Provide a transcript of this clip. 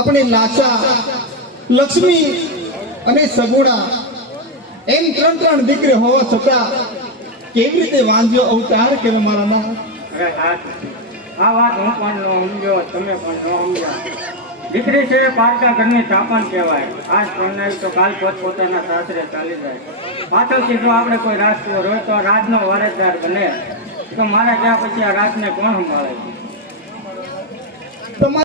अपने लाचा लक्ष्मी અને સગુણા એમ ત્રણ ત્રણ દીકરી હોવા છતાં કેવી રીતે વાંધ્યો અવતાર કે મારા ના આ વાત હું પણ ન સમજ્યો, તમે પણ ન સમજ્યા. દીકરી છે પારકા ઘરની ચાપણ કહેવાય. આજ પ્રણાય તો કાલ પોતપોતાના સાસરે ચાલી જાય. પાછળથી જો આપણે કોઈ રાજકુંવર હોય તો રાજનો વારસદાર બને તો મારા ત્યાં પછી આ રાજને કોણ સંભાળે?